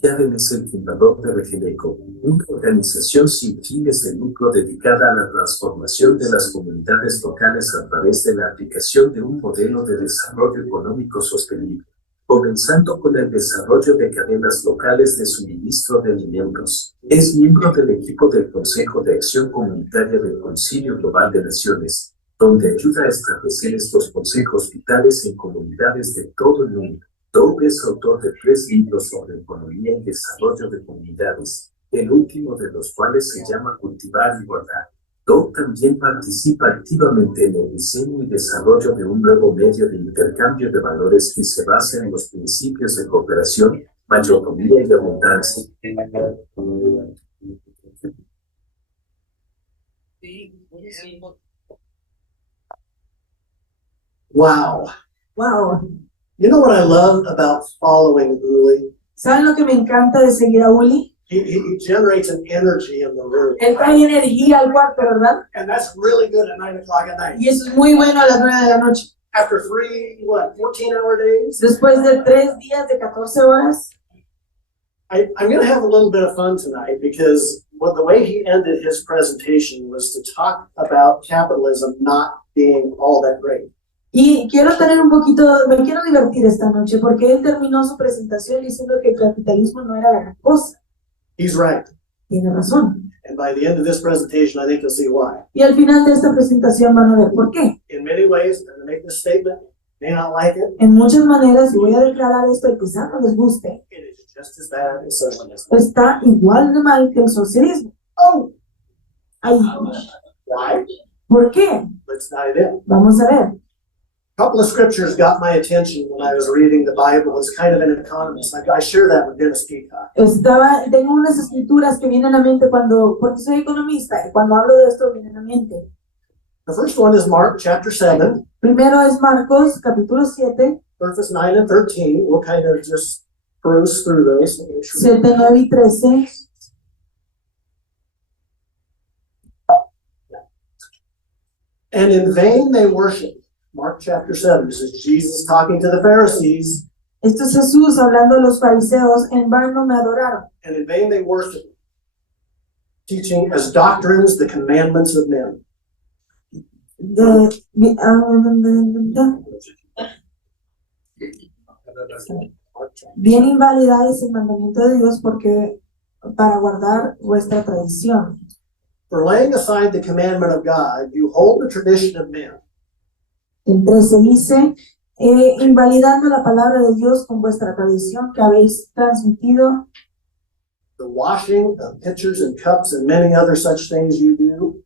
Tjaden es el fundador de Económico, una organización sin fines de lucro dedicada a la transformación de las comunidades locales a través de la aplicación de un modelo de desarrollo económico sostenible, comenzando con el desarrollo de cadenas locales de suministro de alimentos. Es miembro del equipo del Consejo de Acción Comunitaria del Concilio Global de Naciones, donde ayuda a establecer estos consejos vitales en comunidades de todo el mundo. Doug es autor de 3 libros sobre economía y desarrollo de comunidades, el último de los cuales se llama Cultivar y Guardar. Doug también participa activamente en el diseño y desarrollo de un nuevo medio de intercambio de valores que se basa en los principios de cooperación, mayordomía y abundancia. Wow. Wow. You know what I love about following Uli? ¿Saben lo que me encanta de seguir a Uli? He generates an energy in the room. Él trae energía al cuarto, ¿verdad? And that's really good at 9 o'clock at night. Y eso es muy bueno a las 9 de la noche. After 14-hour days? Después de 3 días de 14 horas. I'm going to have a little bit of fun tonight because the way he ended his presentation was to talk about capitalism not being all that great. Y quiero tener me quiero divertir esta noche porque él terminó su presentación diciendo que el capitalismo no era gran cosa. He's right. Tiene razón. And by the end of this presentation, I think you'll see why. Y al final de esta presentación van a ver por qué. In many ways, I'm going to make this statement. May not like it. En muchas maneras, y voy a declarar esto, y quizá no les guste, It is just as bad as socialism. está igual de mal que el socialismo. Oh, Ay, why? ¿por qué? Let's dive in. Vamos a ver. A couple of scriptures got my attention when I was reading the Bible as kind of an economist. I share that with Dennis Peacock. Tengo unas escrituras que vienen a la mente porque soy economista, y cuando hablo de esto vienen a la mente. The first one is Mark chapter 7. Primero es Marcos, capítulo 7, Verses 9 and 13. We'll kind of just peruse through those. 7, 9 y 13. And in vain they worship. Mark chapter 7. This is Jesus talking to the Pharisees. Esto es Jesús hablando a los fariseos, en vano me adoraron. And in vain they worship, teaching as doctrines the commandments of men. Bien invalidáis el mandamiento de Dios para guardar vuestra tradición. For laying aside the commandment of God, you hold the tradition of men. El 13 dice, invalidando la palabra de Dios con vuestra tradición que habéis transmitido. The washing of pitchers and cups and many other such things you do.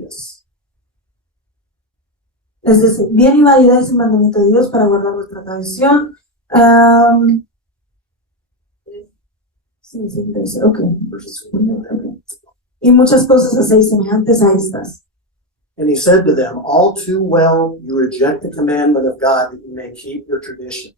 Yes. Es decir, bien invalidáis el mandamiento de Dios para guardar vuestra tradición. Okay. Y muchas cosas hacéis semejantes a estas. And he said to them, all too well you reject the commandment of God that you may keep your tradition.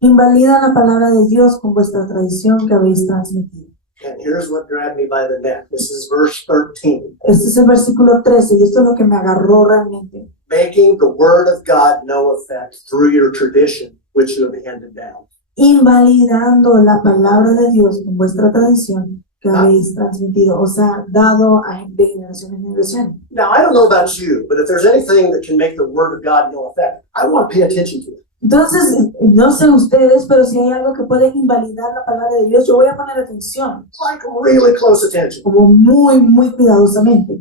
Invalidan la palabra de Dios con vuestra tradición que habéis transmitido. And here's what grabbed me by the neck. This is verse 13. Este es el versículo 13 y esto es lo que me agarró realmente. Making the word of God no effect through your tradition, which you have handed down. Invalidando la palabra de Dios con vuestra tradición que habéis transmitido, o sea, dado de generación en generación. Now, I don't know about you, but if there's anything that can make the word of God no effect, I want to pay attention to it. Entonces, no sé ustedes, pero si hay algo que puede invalidar la palabra de Dios, yo voy a poner atención. Like really close attention. Como muy, muy cuidadosamente.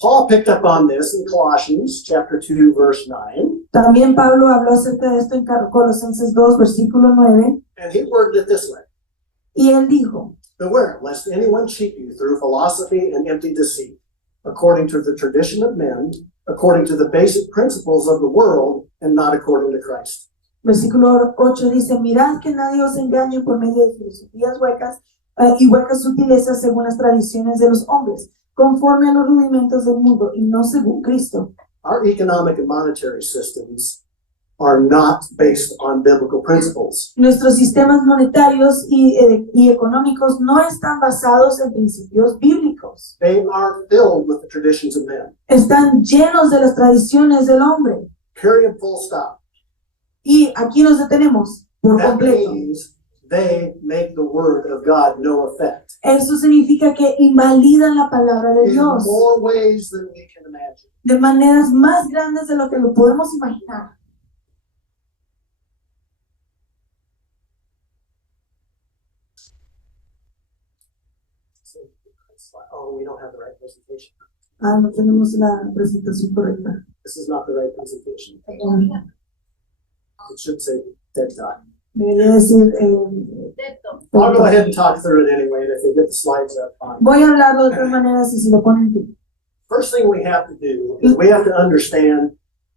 Paul picked up on this in Colossians chapter 2, verse 9. También Pablo habló acerca de esto en Colosenses 2, versículo 9. And he worded it this way. Y él dijo, beware, lest anyone cheat you through philosophy and empty deceit, according to the tradition of men, according to the basic principles of the world, and not according to Christ. Versículo 8 dice, mirad que nadie os engañe por medio de filosofías huecas y huecas sutilezas según las tradiciones de los hombres, conforme a los rudimentos del mundo y no según Cristo. Our economic and monetary systems are not based on biblical principles. Nuestros sistemas monetarios y económicos no están basados en principios bíblicos. They are filled with the traditions of men. Están llenos de las tradiciones del hombre. Period, full stop. Y aquí nos detenemos. por That completo. means they make the word of God no effect Eso significa que invalidan la palabra de in Dios more ways than we can imagine. de maneras más grandes de lo que lo podemos imaginar. Oh, we don't have the right presentation. No tenemos la presentación correcta. This is not the right presentation. It should say TED Talk. Debería decir, I'll go ahead and talk through it anyway, and if they get the slides up, fine. voy a hablarlo de otras maneras y si lo ponen aquí. First thing we have to do is we have to understand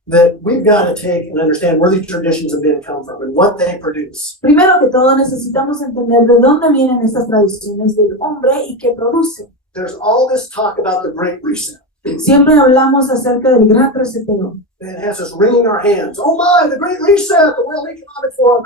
that we've got to take and understand where these traditions of men come from and what they produce. Primero que todo necesitamos entender de dónde vienen estas tradiciones del hombre y qué producen. There's all this talk about the Great Reset. Siempre hablamos acerca del gran reseteo And it has us wringing our hands. Oh my, the Great Reset, the World Economic Forum.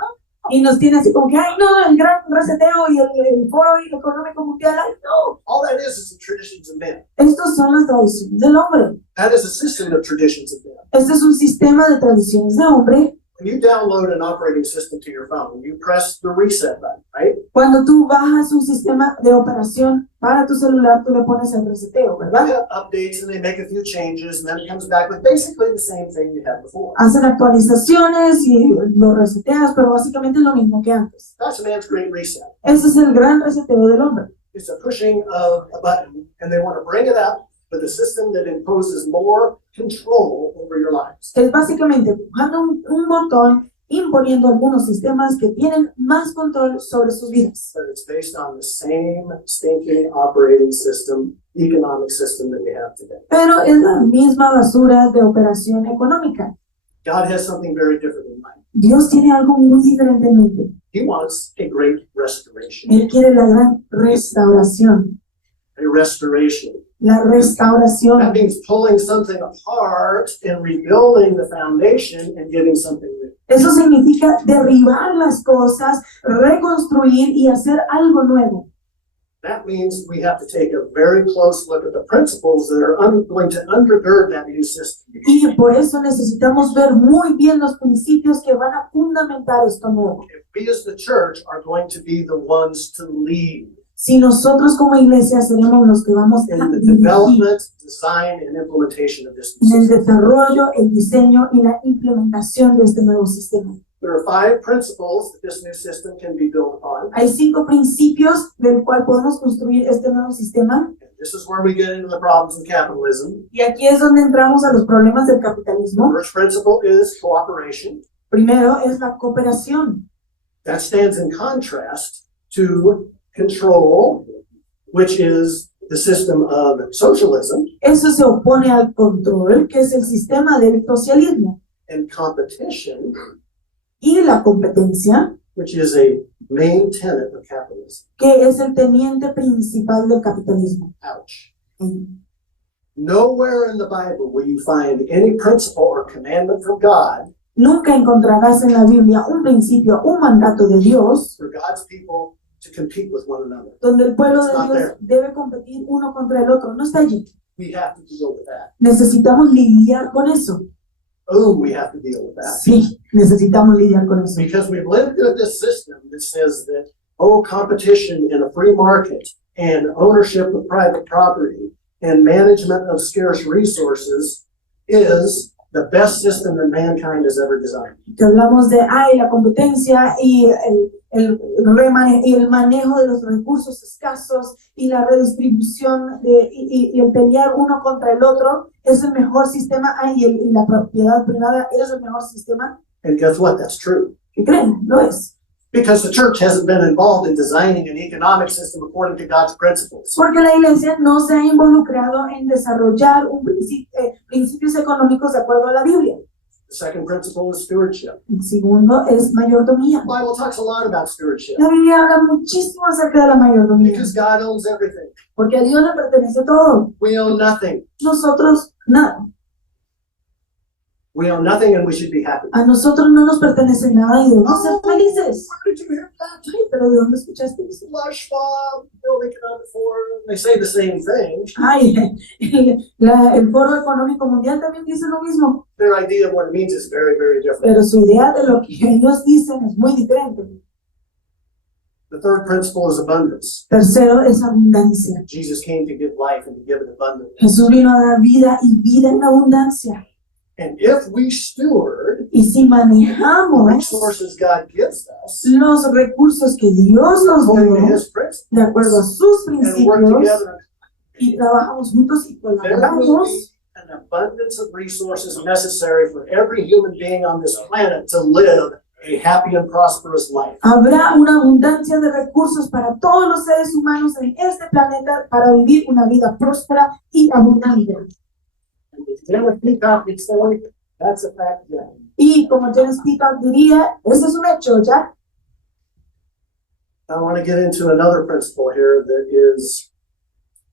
y nos tiene así como que, ay no, el gran reseteo y el foro económico mundial, ay no. All that is the traditions of men. Estos son las tradiciones del hombre. That is a system of traditions of men. Este es un sistema de tradiciones de hombre. When you download an operating system to your phone, you press the reset button, right? Cuando tú bajas un sistema de operación para tu celular, tú le pones el reseteo, They ¿verdad? have updates and they make a few changes, and then it comes back with basically the same thing you had before. Hacen actualizaciones y lo reseteas, pero básicamente es lo mismo que antes. That's a man's great reset. Ese es el gran reseteo del hombre. It's a pushing of a button, and they want to bring it up with a system that imposes more control over your lives. Es básicamente empujando un botón, imponiendo algunos sistemas que tienen más control sobre sus vidas. But it's based on the same stinking operating system, economic system that we have today. Pero es la misma basura de operación económica. God has something very different in mind. Dios tiene algo muy diferente en mente. He wants a great restoration. Él quiere la gran restauración. A restoration. La restauración. That means pulling something apart and rebuilding the foundation and giving something new. Eso significa derribar las cosas, reconstruir y hacer algo nuevo. That means we have to take a very close look at the principles that are going to undergird that new system. Y por eso necesitamos ver muy bien los principios que van a fundamentar esto nuevo. If we as the church are going to be the ones to lead Si nosotros como iglesia seremos los que vamos in a the dirigir development, design, and implementation of this en new el system. desarrollo, el diseño y la implementación de este nuevo sistema. There are 5 principles that this new system can be built upon. Hay 5 principios del cual podemos construir este nuevo sistema. And this is where we get into the problems of capitalism. Y aquí es donde entramos a los problemas del The capitalismo. first principle is cooperation. Primero es la cooperación. That stands in contrast to control, which is the system of socialism, Eso se opone al control, que es el sistema del socialismo. and competition, Y la competencia, which is a main tenet of capitalism. que es el teniente principal del capitalismo. Ouch. Nowhere in the Bible will you find any principle or commandment from God Nunca encontrarás en la Biblia un principio, un mandato de Dios, for God's people to compete with one another. donde el pueblo It's de not Dios there. debe competir uno contra el otro. No está allí. We have to deal with that. Necesitamos lidiar con eso. Oh, we have to deal with that. Sí, necesitamos lidiar con eso. Because we've lived in this system that says that, oh, competition in a free market and ownership of private property and management of scarce resources is the best system that mankind has ever designed. Que hablamos de la competencia y el manejo de los recursos escasos y la redistribución y el pelear uno contra el otro es el mejor sistema. Y la propiedad privada es el mejor sistema. And guess what? That's true. ¿Qué creen? Lo es. Because the church hasn't been involved in designing an economic system according to God's principles. Porque la iglesia no se ha involucrado en desarrollar principios económicos de acuerdo a la Biblia. The second principle is stewardship. El segundo es mayordomía. The Bible talks a lot about stewardship La Biblia habla muchísimo acerca de la mayordomía. because God owns everything. Porque a Dios le pertenece todo. We own nothing. Nosotros nada. We own nothing and we should be happy. A nosotros no nos pertenece nada y debemos ser felices. Where did you hear that? Ay, pero ¿de dónde escuchaste eso? Lush Bob, World Economic Forum, they say the same thing. Ay, el Foro Económico Mundial también dice lo mismo, Their idea of what it means is very, very different. pero su idea de lo que ellos dicen es muy diferente. The third principle is abundance. Tercero es abundancia. Jesus came to give life and to give it abundantly. Jesús vino a dar vida y vida en abundancia. And if we steward Y si manejamos resources God gives us los recursos que Dios nos according to dio His principles de acuerdo a sus and work principios together, y trabajamos juntos y there will be colaboramos, an abundance of resources necessary for every human being on this planet to live a happy and prosperous life. habrá una abundancia de recursos para todos los seres humanos en este planeta para vivir una vida próspera y abundante. And if Dennis Peacock would say, that's a fact, yeah. Y como James Peacock diría, ese es un hecho, ¿ya? I want to get into another principle here that is,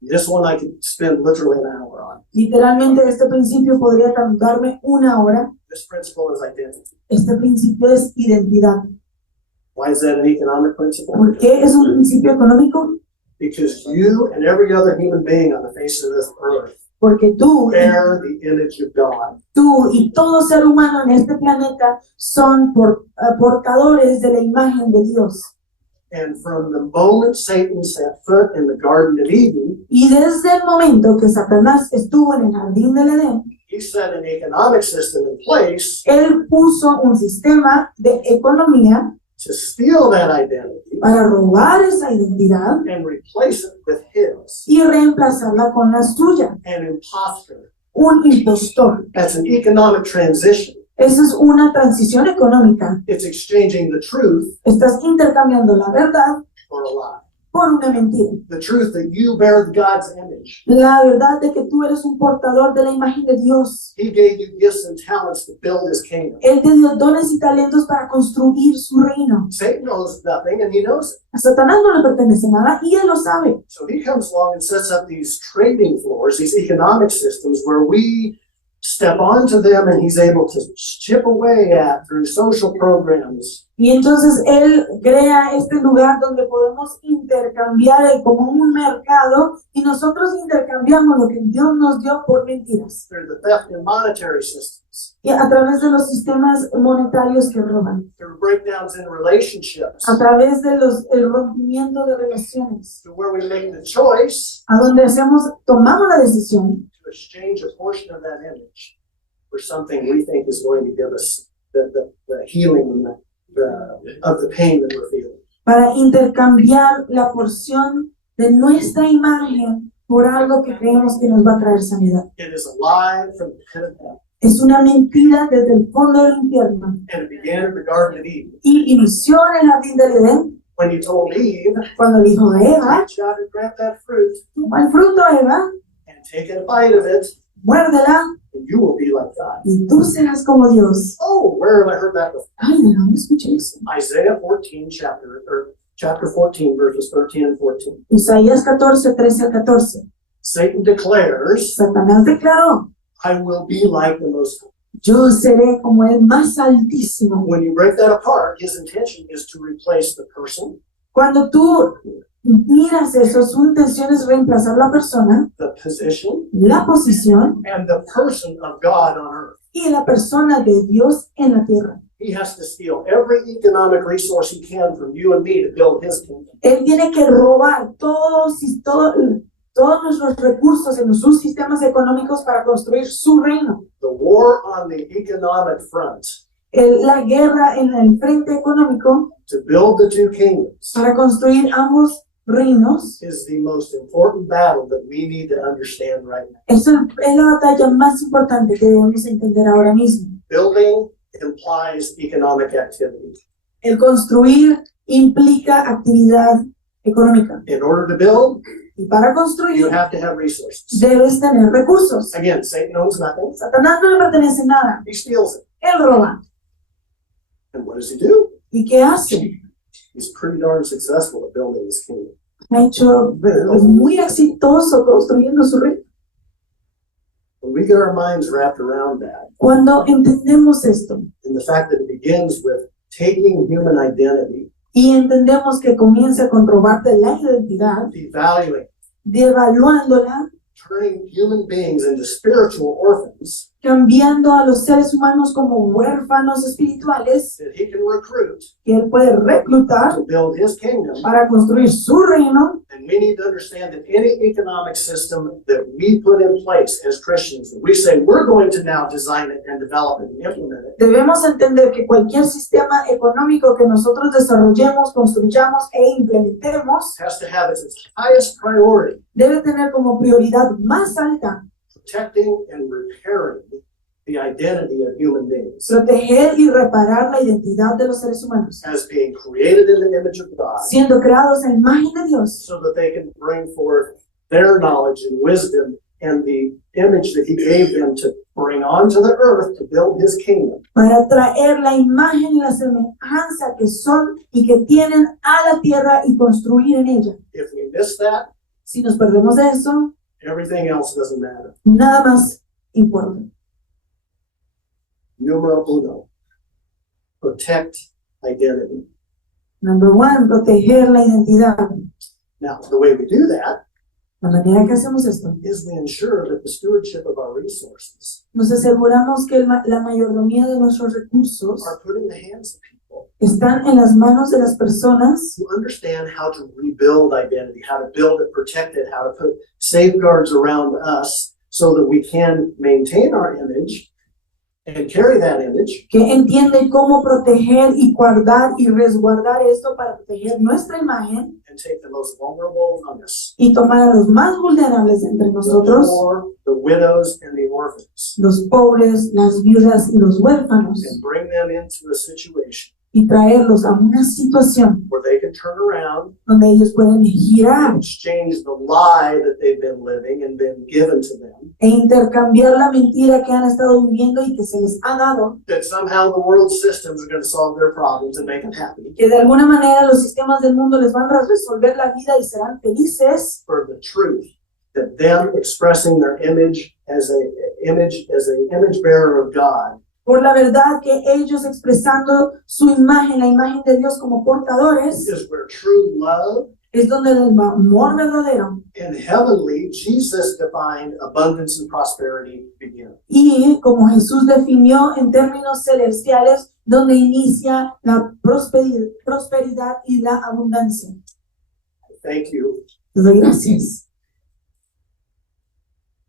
this one I could spend literally an hour on. Literalmente este principio podría tardarme una hora. This principle is identity. Este principio es identidad. Why is that an economic principle? ¿Por qué es un principio económico? Because you and every other human being on the face of this earth Porque bear the image of God. tú y todo ser humano en este planeta son portadores de la imagen de Dios. And from the moment Satan set foot in the Garden of Eden, Y desde el momento que Satanás estuvo en el jardín del Edén, he set an economic system in place él puso un sistema de economía to steal that identity para robar esa identidad and replace it with his, y reemplazarla con la suya. an imposter. Un impostor. That's an economic transition. Esa es una transición económica. It's exchanging the truth Estás intercambiando la verdad for a lie. por una mentira. The truth that you bear God's image. La verdad de que tú eres un portador de la imagen de Dios. He gave you gifts and talents to build his kingdom. Él te dio dones y talentos para construir su reino. Satan knows nothing and he knows it. A Satanás no le pertenece nada y él lo sabe. So he comes along and sets up these trading floors, these economic systems where we step onto them and he's able to chip away at through social programs. Y entonces él crea este lugar donde podemos intercambiar como un mercado y nosotros intercambiamos lo que Dios nos dio por mentiras. Through the theft in monetary systems, Y a través de los sistemas monetarios que roban. through breakdowns in relationships, A través de el rompimiento de relaciones. to where we make the choice A donde tomamos la decisión to exchange a portion of that image for something we think is going to give us the healing and of the pain that we're feeling. para intercambiar la porción de nuestra imagen por algo que creemos que nos va a traer sanidad. It is a lie from the pit of hell. Es una mentira desde el fondo del infierno. And it began in the Garden of Eden. Y inició en el jardín del Edén When he told Eve, cuando dijo a Eva, reach out and grab that fruit toma el fruto, Eva, and take a bite of it, muérdela and you will be like God. y tú serás como Dios. Oh, where have I heard that before? Ay, ¿de dónde escuché eso? Isaiah 14, chapter 14, verses 13 and 14. Isaías 14, 13 al 14. Satan declares, Satanás declaró, I will be like the Most High. yo seré como el más altísimo. When you break that apart, his intention is to replace the person, Cuando tú miras eso, su intención es reemplazar la persona, the position, la posición and the person of God on earth. y la persona de Dios en la tierra. He has to steal every economic resource he can from you and me to build his kingdom. Él tiene que robar todos nuestros recursos en sus sistemas económicos para construir su reino. The war on the economic front La guerra en el frente económico to build the two kingdoms para construir ambos reinos is the most important battle that we need to understand right now. es la batalla más importante que debemos entender ahora mismo. Building implies economic activity. El construir implica actividad económica. In order to build, Y para you construir have to have resources. debes tener recursos. Again, Satan owns nothing. Satanás no le pertenece nada. He steals it. Él roba. And what does he do? ¿Y qué hace? He's pretty darn successful at building his kingdom. Ha hecho es muy exitoso construyendo su reino. Let When we get our minds wrapped around that, Cuando entendemos esto and the fact that it begins with taking human identity, y entendemos que comienza con robarte la identidad, devaluing, devaluándola, turning human beings into spiritual orphans cambiando a los seres humanos como huérfanos espirituales that he can recruit que él puede reclutar to build his kingdom. para construir su reino. And we need to understand that any economic system that we put in place as Christians, that we say we're going to now design it and develop it and implement it, Debemos entender que cualquier sistema económico que nosotros desarrollemos, construyamos e implementemos has to have as its highest priority debe tener como prioridad más alta protecting and repairing the identity of human beings proteger y reparar la identidad de los seres humanos, as being created in the image of God, siendo creados en imagen de Dios, so that they can bring forth their knowledge and wisdom and the image that he gave them to bring onto the earth to build his kingdom. para traer la imagen y la semejanza que son y que tienen a la tierra y construir en ella. If we miss that, Si nos perdemos de eso, everything else doesn't matter. nada más importa. Numero uno, protect identity. Number one, proteger la identidad. Now, the way we do that La manera que hacemos esto, is we ensure that the stewardship of our resources nos aseguramos que la mayordomía de nuestros recursos are put in the hands of people están en las manos de las personas who understand how to rebuild identity, how to build it, protect it, how to put safeguards around us so that we can maintain our image and carry that image que entienden cómo proteger y guardar y resguardar esto para proteger nuestra imagen and take the most vulnerable among us, y tomar a los más vulnerables entre the nosotros, poor, the widows, and the orphans, los pobres, las viudas y los huérfanos, and bring them into a situation y traerlos a una situación where they can turn around donde ellos pueden girar and exchange the lie that they've been living and been given to them, e intercambiar la mentira que han estado viviendo y que se les ha dado, that somehow the world systems are going to solve their problems and make them happy, que de alguna manera los sistemas del mundo les van a resolver la vida y serán felices, for the truth that them expressing their image as an image bearer of God por la verdad que ellos expresando su imagen, la imagen de Dios como portadores, is where true love es donde el amor verdadero and heavenly, Jesus defined abundance and prosperity begin. y como Jesús definió en términos celestiales, donde inicia la prosperidad y la abundancia. Thank you. Te doy gracias.